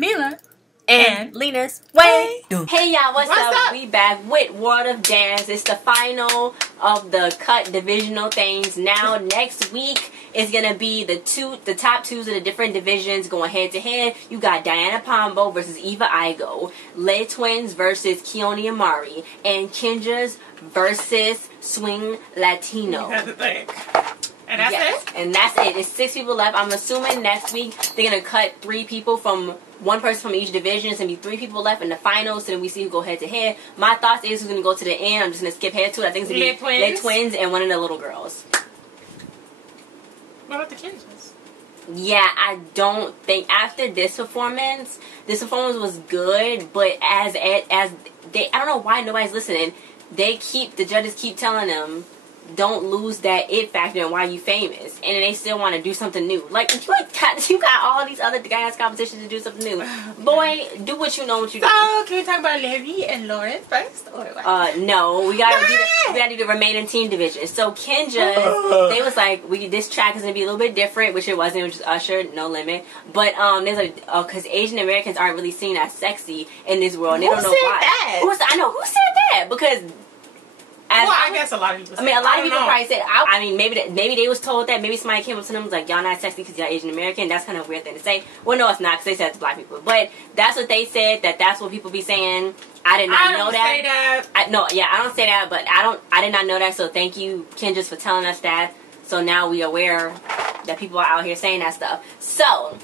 Mila, and Lena's Way. Hey y'all, what's up? We back with World of Dance. It's the final of the cut divisional things. Now next week is gonna be the top twos of the different divisions going head to head. You got Diana Pombo versus Eva Igo, Le Twins versus Keone Mari, and Kinjaz versus Swing Latino. that's the thing. And that's it? And that's it. It's 6 people left. I'm assuming next week they're going to cut 3 people from one person from each division. It's going to be 3 people left in the finals, so then we see who go head to head. My thoughts is who's going to go to the end. I'm just going to skip head to it. I think it's going to be the twins and one of the little girls. What about the Kinjaz? Yeah, I don't think after this performance was good, but as they, I don't know why nobody's listening. The judges keep telling them, don't lose that it factor and why you famous, and then they still want to do something new. Like you got all these other guys competitions to do something new. Boy, do what you know what you do. So can we talk about Levy and Lauren first, or what? No, we gotta do the remaining team division. So Kinjaz, they was like, this track is gonna be a little bit different, which it wasn't. It was just Usher, No Limit. But there's like, because Asian Americans aren't really seen as sexy in this world. And they don't know why. That? I know who said that because. I guess a lot of people said. A lot of people probably said. Maybe they was told that. Maybe somebody came up to them and was like, "Y'all not sexy because y'all Asian American." That's kind of a weird thing to say. Well, no, it's not because they said it to black people. But that's what they said. That's what people be saying. I did not know that. Say that. I don't say that. But I did not know that. So thank you, Kinjaz, for telling us that. So now we aware that people are out here saying that stuff. So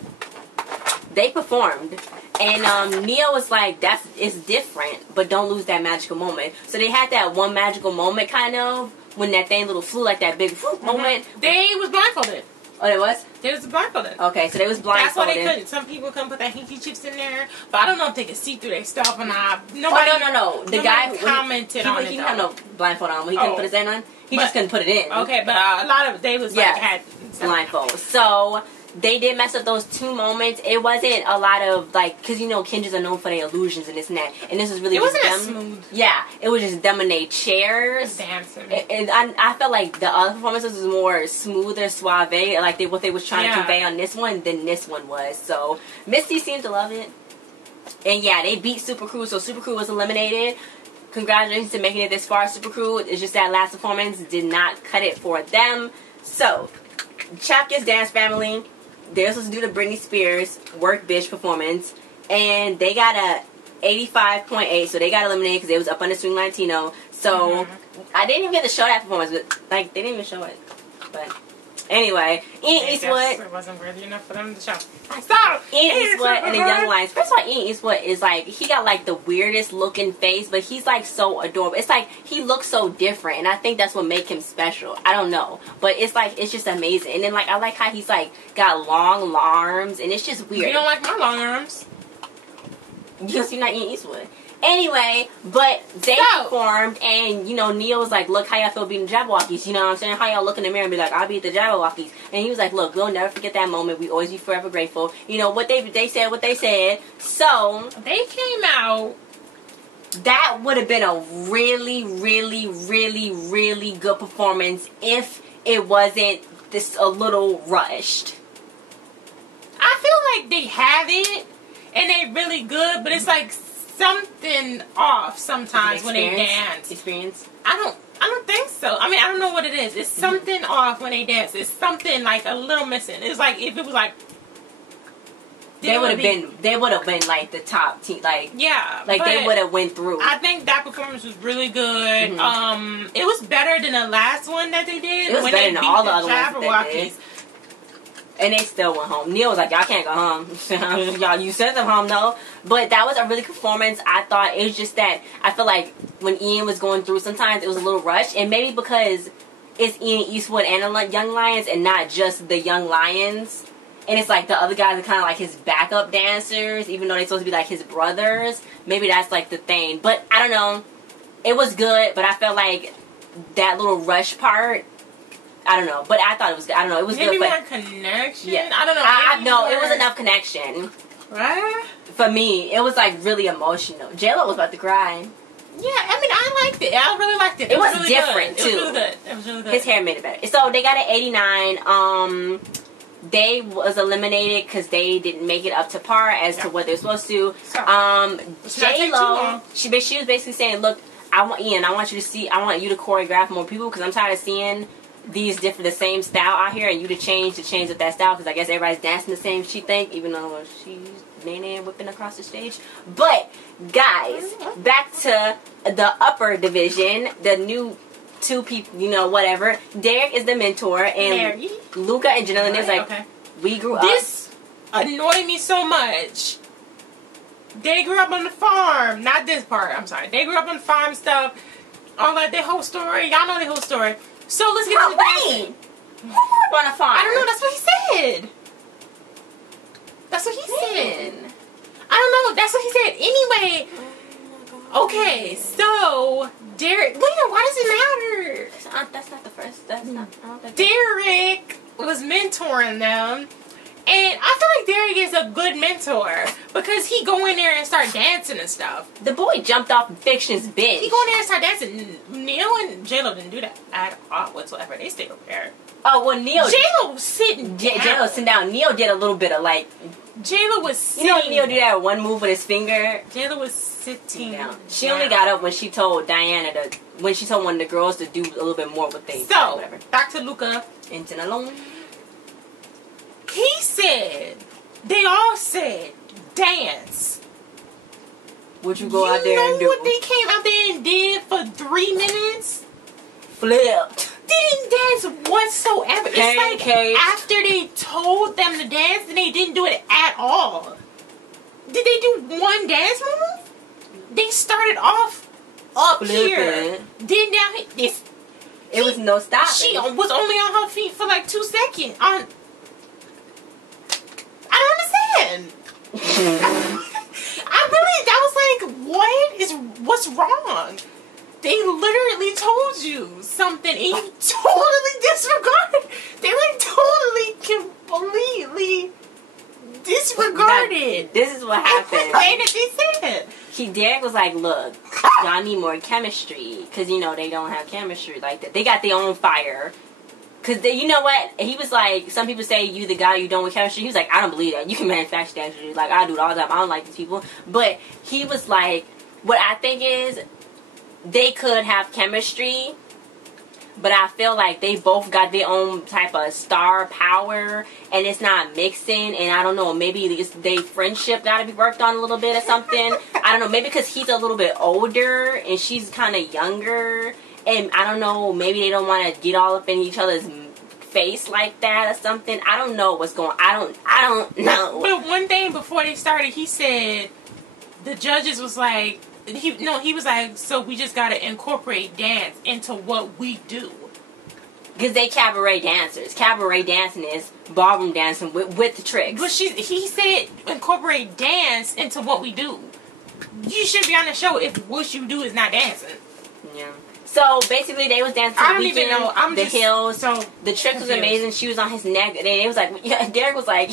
they performed. And Nia was like, it's different, but don't lose that magical moment. So they had that one magical moment kind of when that thing little flew, like that big moment. They was blindfolded. Oh, they was? They was blindfolded. Okay, so they was blindfolded. That's why they couldn't. Some people couldn't put their hinky chips in there, but I don't know if they could see through their stuff or not. Nobody. Oh, no. The guy commented on it. He had no blindfold on. He couldn't put his hand on. He just couldn't put it in. Okay, but a lot of they was had blindfold. So they did mess up those 2 moments. It wasn't a lot of because Kinjaz are known for their illusions and this and that, and this was really just them. Smooth. Yeah, it was just them in their chairs. Dancing. And I felt like the other performances was more smoother, suave, like what they was trying to convey on this one than this one was. So Misty seemed to love it, and yeah, they beat Super Crew, so Super Crew was eliminated. Congratulations to making it this far. Super Crew, it's just that last performance did not cut it for them. So Chapkis Dance Family, they're supposed to do the Britney Spears Work Bitch performance, and they got a 85.8, so they got eliminated because they was up on the Swing Latino. So I didn't even get to show that performance, but they didn't even show it. But anyway, Ian Eastwood. It wasn't worthy enough for them to show. Stop! Ian Eastwood and the Young Lions. First of all, Ian Eastwood is he got the weirdest looking face, but he's so adorable. It's he looks so different, and I think that's what makes him special. I don't know, but it's just amazing. And then I like how he's got long arms, and it's just weird. You don't like my long arms? Because you're not Ian Eastwood. Anyway, but they performed, and Nia was like, "Look how y'all feel beating Jabberwockies." You know what I'm saying? How y'all look in the mirror and be like, "I beat the Jabberwockies," and he was like, "Look, we'll never forget that moment. We always be forever grateful." What they said, what they said. So they came out. That would have been a really, really, really, really good performance if it wasn't a little rushed. I feel like they have it, and they really good, but it's something off sometimes when they dance. Experience? I don't think so. I mean, I don't know what it is. It's something off when they dance. It's something a little missing. It's if it was they would have been the top team. They would have went through. I think that performance was really good. It was better than the last one that they did. It was better than all the other ones that they did. And they still went home. Neil was like, "Y'all can't go home." Y'all, you sent them home though. But that was a really good performance. I thought it was just that I feel like when Ian was going through, sometimes it was a little rushed, and maybe because it's Ian Eastwood and the Young Lions, and not just the Young Lions. And it's the other guys are kind of his backup dancers, even though they're supposed to be his brothers. Maybe that's the thing. But I don't know. It was good, but I felt like that little rush part. I don't know, but I thought it was good. I don't know, it was maybe good. Maybe more connection? Yeah. I don't know. No, it was enough connection. Right? For me, it was really emotional. J-Lo was about to cry. Yeah, I mean, I liked it. I really liked it. It was really different, good. too. It was really good. It was really good. His hair made it better. So, they got an 89. they was eliminated because they didn't make it up to par as to what they're supposed to. J-Lo, she was basically saying, look, I want you to choreograph more people because I'm tired of seeing the same style out here, and you to change with that style because I guess everybody's dancing the same, she think, even though she's whipping across the stage. But guys, back to the upper division, the new two people, whatever. Derek is the mentor, and Luka and Jenalyn is like, we grew up. This annoyed me so much. They grew up on the farm. Not this part, I'm sorry. They grew up on the farm stuff. All that, their whole story. Y'all know their whole story. So let's get to the wait! Who grew up on a farm? I don't know, that's what he said. That's what he said. I don't know, that's what he said. Anyway, okay, so Derek, why does it matter? That's not the first. That's not. I don't think Derek was mentoring them, and I feel like Derek is a good mentor because he go in there and start dancing and stuff. The boy jumped off Fik-Shun's bench. He go in there and start dancing. Neil and J-Lo didn't do that at all whatsoever. They stayed prepared. Oh well, Neil. J-Lo was sitting down. J-Lo was sitting down. Neil did a little bit of like. J-Lo was sitting. Neil did that one move with his finger. J-Lo was sitting down. She only got up when she told when she told one of the girls to do a little bit more with things. So, back to Luka and Jenalyn. He said, they all said, dance. Would you go out there and do? You know what they came out there and did for 3 minutes? Flipped. Didn't dance whatsoever. It's like after they told them to dance, and they didn't do it at all. Did they do one dance move? They started off up here. Then down here. It was no stopping. She was only on her feet for like 2 seconds. I don't understand. I was like, what's wrong? They literally told you something and you totally disregarded. They like totally, completely disregarded. This is what happened. And they said. Derek was like, look, y'all need more chemistry. Because, they don't have chemistry like that. They got their own fire. Because, you know what? He was like, some people say you the guy you don't with chemistry. He was like, I don't believe that. You can manufacture that shit. Like, I do it all the time. I don't like these people. But he was like, what I think is, they could have chemistry, but I feel like they both got their own type of star power, and it's not mixing, and I don't know, maybe their friendship got to be worked on a little bit or something. I don't know, maybe because he's a little bit older, and she's kind of younger, and I don't know, maybe they don't want to get all up in each other's face like that or something. I don't know what's going on. I don't know. But one thing before they started, he said, the judges was like, he was like, so we just gotta incorporate dance into what we do. Because they cabaret dancers. Cabaret dancing is ballroom dancing with the tricks. But he said incorporate dance into what we do. You should be on the show if what you do is not dancing. Yeah. So basically, they was dancing. I don't even know. Hills. So the trick was amazing. She was on his neck. They was like, Derek was like.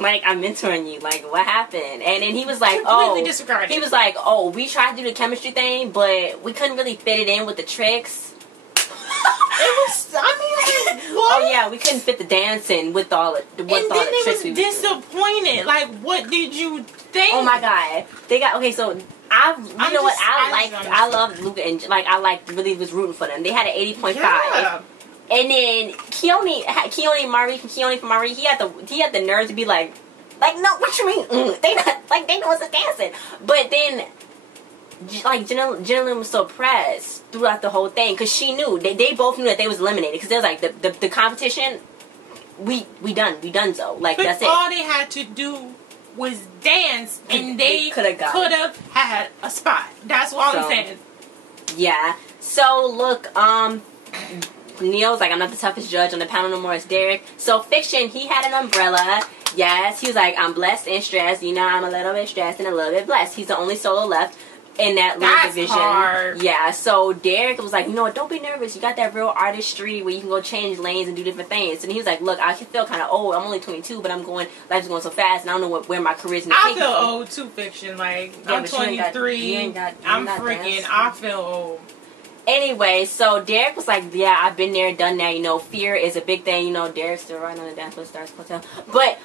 Like, I'm mentoring you. Like, what happened? And then he was like, disregarded. He was like, we tried to do the chemistry thing, but we couldn't really fit it in with the tricks. What? Oh, yeah, we couldn't fit the dancing with all the tricks. And then they was disappointed. Like, what did you think? Oh, my God. They got, okay, so, I love Luka and, like, really was rooting for them. They had an 80.5. Yeah. And then Keone Mari from Keone Mari, he had the nerve to be like, no, what you mean? They not like they know it's a dancing. But then, like Jenalyn was so pressed throughout the whole thing because she knew they both knew that they was eliminated because they was like the competition, we done so like but that's it. All they had to do was dance and they could have had a spot. That's what I'm saying. Yeah. So look, Neil's like, I'm not the toughest judge on the panel no more, it's Derek. So Fik-Shun, he had an umbrella. Yes, he was like, I'm blessed and stressed. I'm a little bit stressed and a little bit blessed. He's the only solo left in that little division. Hard. Yeah, so Derek was like, don't be nervous. You got that real artistry where you can go change lanes and do different things. And he was like, look, I feel kind of old. I'm only 22, but life's going so fast, and I don't know where my career's going to take me. I feel old too, Fik-Shun. Like, I'm 23. I'm freaking, I feel old. Anyway, so Derek was like, yeah, I've been there, done that, you know, fear is a big thing, you know, Derek's still riding on the Dance with Stars hotel. But,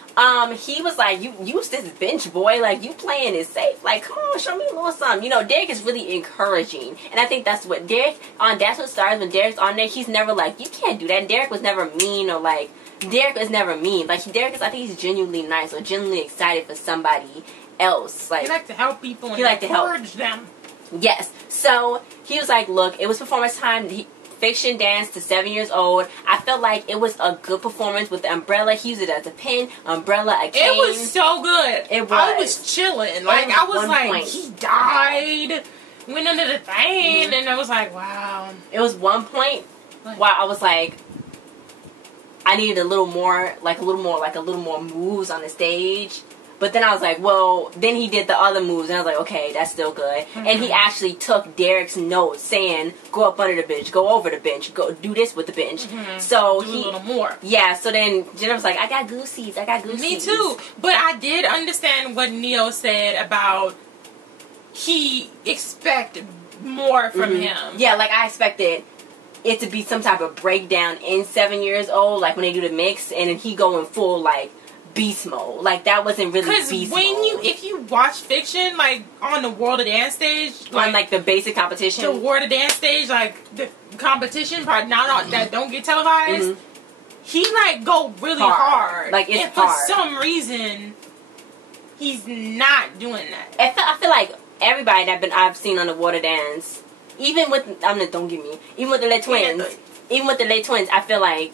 he was like, you use this bench, boy, like, you playing it safe, like, come on, show me a little something. You know, Derek is really encouraging, and I think that's what Derek, on Dance with Stars, when Derek's on there, he's never like, you can't do that. Derek was never mean, or like, Derek is never mean. Like, Derek is, I think he's genuinely nice, or genuinely excited for somebody else. Like, he like to help people and he like to encourage them. Yes. So he was like, look, it was performance time. Fik-Shun danced to 7 years old. I felt like it was a good performance with the umbrella. He used it as a pin, umbrella, a cane. It was so good. It was. I was chilling. Like, I was like, point. he died, went under the thing, and I was like, wow. It was one point where I was like, I needed a little more moves on the stage. But then I was like, well, then he did the other moves, and I was like, okay, that's still good. Mm-hmm. And he actually took Derek's notes saying, go up under the bench, go over the bench, go do this with the bench. Mm-hmm. So do a little more. Yeah, so then Jenna was like, I got goosies. Me too. But I did understand what Neo said about he expected more from him. Yeah, like I expected it to be some type of breakdown in 7 years old, like when they do the mix, and then he going full, like, beast mode. Like, that wasn't really beast mode. Because if you watch Fik-Shun, like, on the World of Dance stage, like, on, like, the basic competition, the World of Dance stage, like, the competition part, not that don't get televised, he, like, go really hard. Like, it's and hard. for some reason, he's not doing that. I feel like everybody that I've seen on the Water Dance, even with, even with the Le Twins, I feel like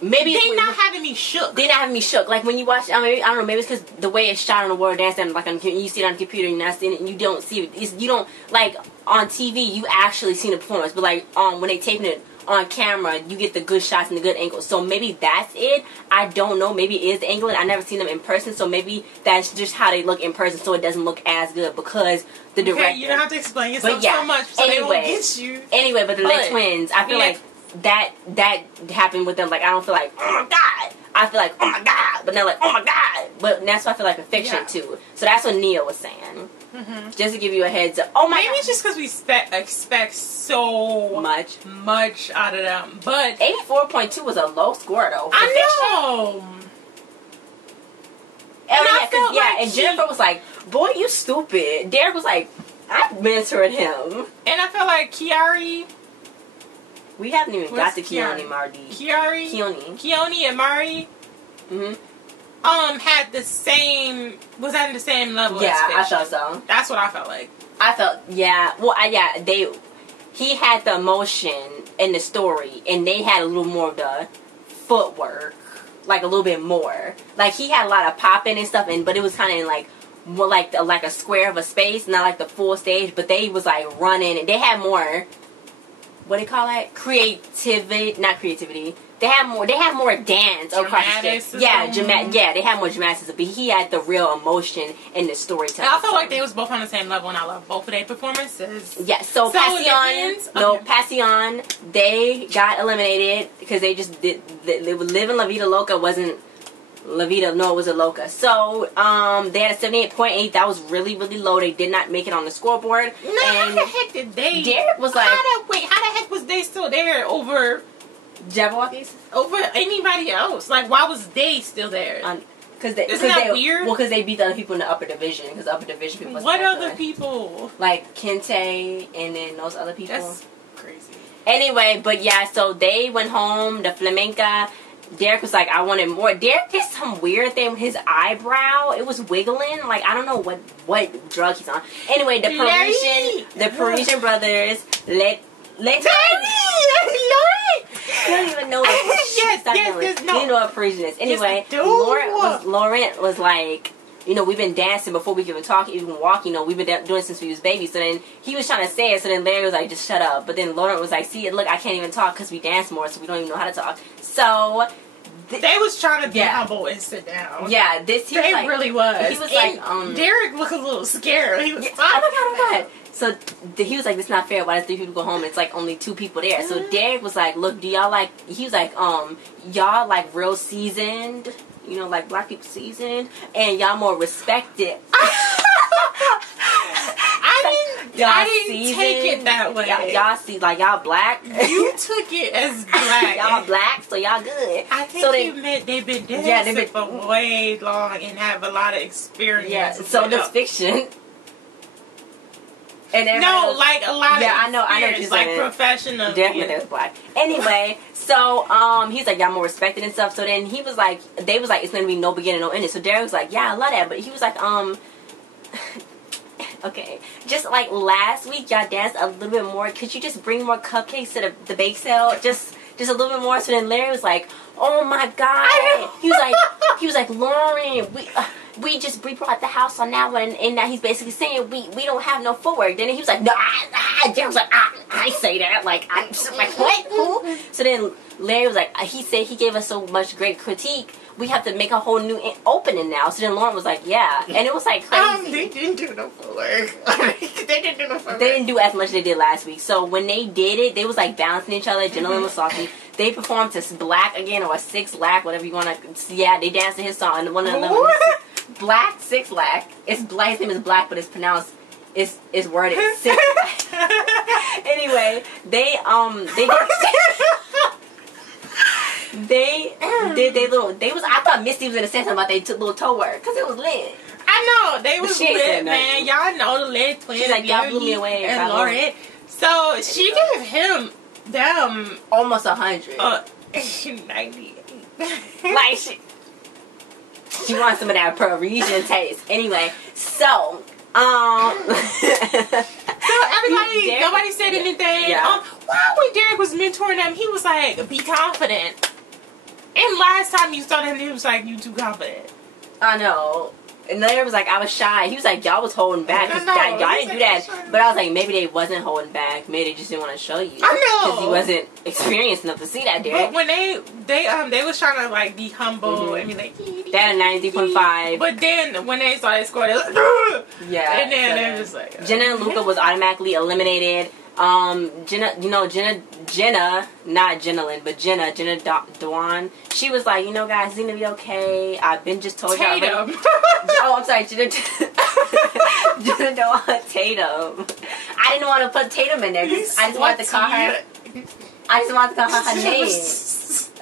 maybe they not having me shook. They not having me shook. Like when you watch, I don't know, maybe it's because the way it's shot on the World Dance, and like you see it on the computer, and you're not seeing it, and you don't see it. You don't, like on TV, you actually see the performance, but like when they taping it on camera, you get the good shots and the good angles. So maybe that's it. I don't know. Maybe it is the angle. I never seen them in person, so maybe that's just how they look in person, so it doesn't look as good because the director. Okay, you don't have to explain yourself so much, so they won't get you. Anyway, but the Le Twins, I feel like that happened with them. Like, I don't feel like, oh my god. I feel like, oh my god. But they're like, oh my god. But that's what I feel like with Fik-Shun too. So that's what Nia was saying. Just to give you a heads up. Oh my god. Maybe it's just because we expect so much out of them. But 84.2 was a low score though. I know. And Jennifer was like, boy, you stupid. Derek was like, I mentored him. And I felt like Keone. We haven't even got to Keone Mari. Keone and Mari. Had the same, was at the same level. Yeah, as I thought so. That's what I felt like. He had the emotion in the story, and they had a little more of the footwork, like a little bit more. Like he had a lot of popping and stuff, but it was kind of like more like a square of a space, not like the full stage. But they was like running, and they had more. What do you call that? Not creativity. They have more dance across the stage. Yeah, they have more dramaticism. But he had the real emotion in the storytelling. I felt like they was both on the same level, and I love both of their performances. Yeah, so Pasión, they got eliminated because they just did. They were living La Vida Loca wasn't La Vida. No, it was a Loca. So they had a 78.8. That was really, really low. They did not make it on the scoreboard. No, how the heck did they? Derek was like, how the heck was they still there over Jabberwockies? Over anybody else? Like, why was they still there? Isn't that weird? Well, because they beat the other people in the upper division. Because upper division people. What other people? Like Kente and then those other people. That's crazy. Anyway, but yeah, so they went home. The flamenca. Derek was like, I wanted more. Derek did some weird thing with his eyebrow. It was wiggling. Like, I don't know what drug he's on. Anyway, the Parisian brothers I don't even know what you know what Parisian is. Anyway, Laurent was like, you know, we've been dancing before we could even talk, even walk, you know, we've been doing it since we was babies. So then he was trying to say it, so then Larry was like, just shut up. But then Laurent was like, see, look, I can't even talk because we dance more, so we don't even know how to talk. So they was trying to be humble and sit down. Yeah, they really was. He was like, Derek looked a little scared. He was oh my god. So he was like, "It's not fair. Why does 3 people go home? It's like only 2 people there." So Derek was like, "Look, do y'all like?" He was like, y'all like real seasoned, you know, like black people seasoned, and y'all more respected." I didn't take it that way. Y'all see, like, y'all black. You took it as black. Y'all black, so y'all good. I think so you meant they've been dancing for way long and have a lot of experience. Yeah, so does Fik-Shun. And no, like a lot of I know what you're like professional. Definitely there's black. Anyway, so he's like, y'all more respected and stuff. So then he was like, they was like, it's gonna be no beginning, no ending. So Derek was like, yeah, I love that. But he was like, okay, just like last week y'all danced a little bit more. Could you just bring more cupcakes to the bake sale? Just a little bit more. So then Larry was like, oh my god. He was like, Lauren, we brought the house on that one, and now he's basically saying we don't have no footwork. Then he was like, no, Darren was like, I say that, like, I'm like, what? Who? So then Larry was like, he said he gave us so much great critique, we have to make a whole new opening now. So then Lauren was like, yeah, and it was like crazy. They didn't do no footwork. They didn't do no footwork. They didn't do as much as they did last week. So when they did it, they was like balancing each other. Jenalyn was salty. They performed to Black again, or 6 Lack, whatever you want to. Yeah, they danced to his song, and one of them. Black 6 Lack. It's Black. His name is Black, but it's pronounced. It's worded 6 Lack. Anyway, they was. I thought Misty was gonna say something about they took little toe work because it was lit. I know they was lit, man. Y'all know the lit twins. She's like, y'all blew me away, and Lauren. So she gave them almost 100. 98. Like she wants some of that Parisian taste. Anyway, so nobody said anything. Yeah. While when Derek was mentoring them, he was like, be confident. And last time you saw him, he was like, you too confident. I know. And Larry was like, I was shy. He was like, y'all was holding back. Y'all didn't do that. But I was like, maybe they wasn't holding back. Maybe they just didn't want to show you. I know. Because he wasn't experienced enough to see that, Derek. But when they was trying to like be humble and be like, they had a 93.5. But then when they started scoring, they was like, yeah. And then they was like, Jenna and Luka was automatically eliminated. Jenna, not Jenalyn, but Jenna Dawn. She was like, guys, it's gonna be okay. I've been just told y'all. Oh, I'm sorry, Jenna Dawn Tatum. I didn't want to put Tatum in there because I just wanted to call her. I just wanted to call her name.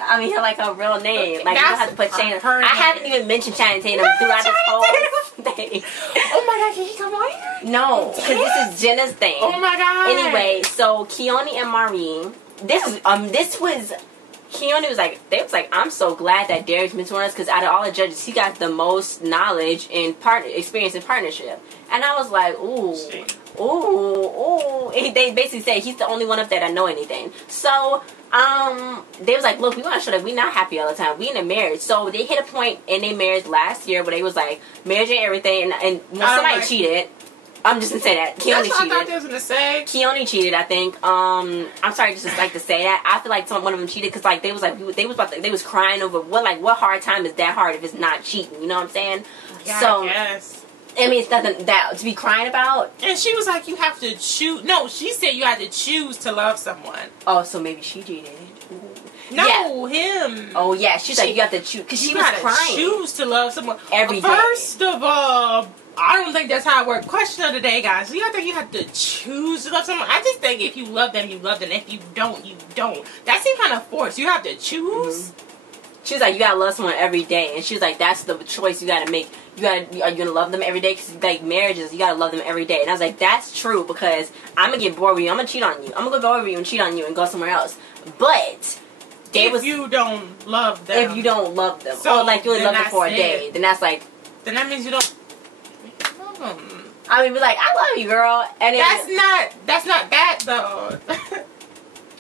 I mean, her real name. Like, you don't have to put Shannon. I haven't even mentioned Channing Tatum throughout this whole thing. Oh my god, can he come on here? No, because this is Jenna's thing. Oh my god. Anyway, so Keone and Mari, this was Keone was like, I'm so glad that Derek's mentoring us because out of all the judges, he got the most knowledge and experience in partnership. And I was like, ooh. And they basically said he's the only one up there that know anything. So they was like, look, we want to show that we're not happy all the time. We in a marriage. So they hit a point in their marriage last year where they was like marriage and everything, and when somebody cheated. I'm just gonna say that Keone cheated. That's what I thought they was gonna say. Keone cheated, I think. I'm sorry, just like to say that. I feel like one of them cheated because like they was crying over what hard time is that hard if it's not cheating? You know what I'm saying? Yeah, so yes. I mean, it's nothing that to be crying about. And she was like, you have to choose. No, she said you had to choose to love someone. Oh, so maybe she cheated. No, him. Oh yeah, she's like, you have to choose because she was crying. Choose to love someone every day. First of all, I don't think that's how it works. Question of the day, guys. You don't think you have to choose to love someone? I just think if you love them, you love them. If you don't, you don't. That seems kind of forced. You have to choose. She was like, you gotta love someone every day, and she was like, that's the choice you gotta make. Are you gonna love them every day? Because like marriages, you gotta love them every day. And I was like, that's true because I'm gonna get bored with you. I'm gonna cheat on you. I'm gonna go over you and cheat on you and go somewhere else. But if you don't love them, so like you only love them for a day, then that's like, then that means you don't. I mean, be like, I love you, girl. And that's not that though.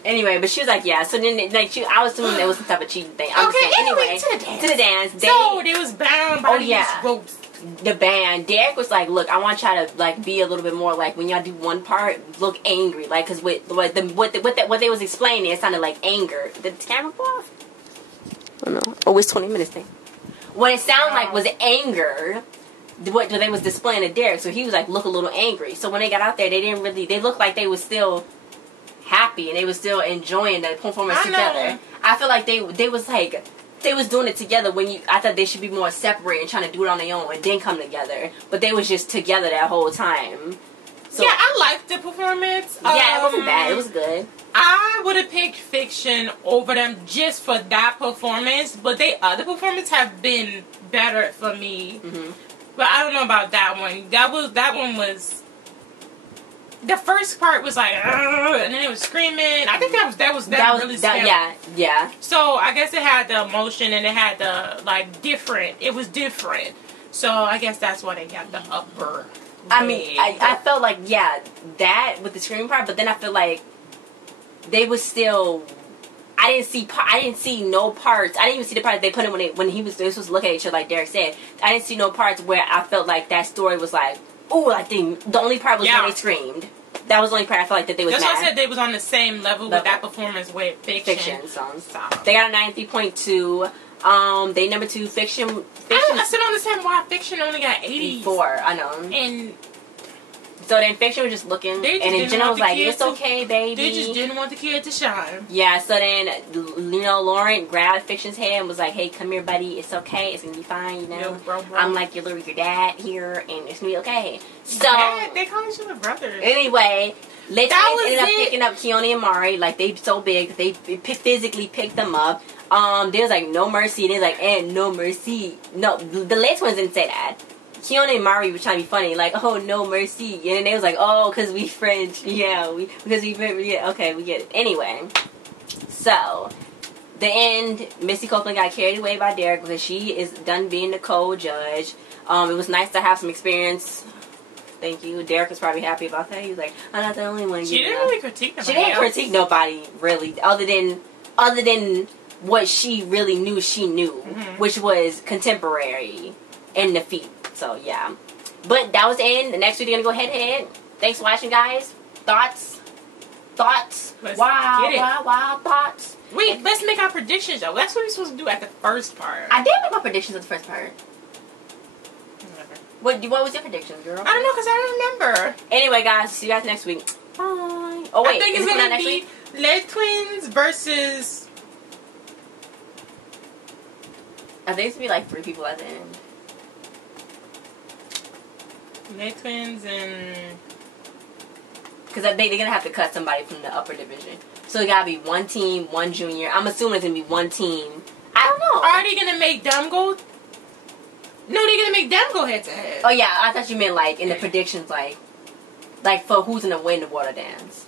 Anyway, but she was like, yeah. So then, like, I was assuming there was some type of cheating thing. Anyway, to the dance. So they was bound by these ropes. The band. Derek was like, look, I want y'all to like be a little bit more like when y'all do one part, look angry, like because what they was explaining, it sounded like anger. Did the camera go off? I don't know. Oh, it's 20 minutes thing. What it sounded like was anger. What they was displaying to Derek, so he was like, look a little angry. So when they got out there, they looked like they was still happy and they was still enjoying the performance together. I feel like they was doing it together I thought they should be more separate and trying to do it on their own and then come together. But they was just together that whole time. So yeah, I liked the performance. Yeah, it wasn't bad. It was good. I would have picked Fik-Shun over them just for that performance, but they other performances have been better for me. Mm-hmm. But I don't know about that one. That one was. The first part was like, and then it was screaming. I think that was really scary. Yeah. So I guess it had the emotion and it had the like different. It was different. So I guess that's why they got the upper. I mean, I felt like that with the screaming part, but then I feel like they was still. I didn't see no parts. I didn't even see the part they put in when they was supposed to look at each other, like Derek said. I didn't see no parts where I felt like that story was like, ooh, I think the only part was when they screamed. That was the only part I felt like that they was. That's mad. why I said they was on the same level with that performance with Fik-Shun. They got a 93.2. They number 2 Fik-Shun. I still don't understand why Fik-Shun only got 84. I know. And so then Fik-Shun was just looking, and then Jenna was like, "It's okay, baby." They just didn't want the kid to shine. Yeah. So then, Lauren grabbed Fik-Shun's hand and was like, "Hey, come here, buddy. It's okay. It's gonna be fine. You know, bro. I'm like your dad here, and it's gonna be okay." So they call each other brothers. Anyway. Twins ended up picking up Keone and Mari. Like, they so big, they physically picked them up. They was like, no mercy. They was like, and no mercy. No, the late twins didn't say that. Keone and Mari were trying to be funny, like, oh, no mercy. And then they was like, oh, because we French. Yeah, okay, we get it. Anyway, so, the end, Missy Copeland got carried away by Derek because she is done being the co-judge. It was nice to have some experience. Thank you. Derek was probably happy about that. He was like, I'm not the only one. She didn't really critique nobody. She didn't critique nobody, really, other than what she really knew she knew, which was contemporary and the feet. So, yeah. But that was the end. The next week, they're going to go head-to-head. Thanks for watching, guys. Thoughts? Wow, thoughts? Wait, let's make our predictions, though. That's what we're supposed to do at the first part. I did make my predictions at the first part. What was your prediction, girl? I don't know, because I don't remember. Anyway, guys, see you guys next week. Bye. Oh, wait. I think it's going to be Les Twins versus... I think it's going to be like 3 people at the end. Les Twins and... Because they're going to have to cut somebody from the upper division. So it got to be 1 team, 1 junior. I'm assuming it's going to be 1 team. I don't know. Are they going to make them go... No, they're going to make them go head-to-head. Oh, yeah. I thought you meant, like, in the predictions, like for who's going to win the water dance.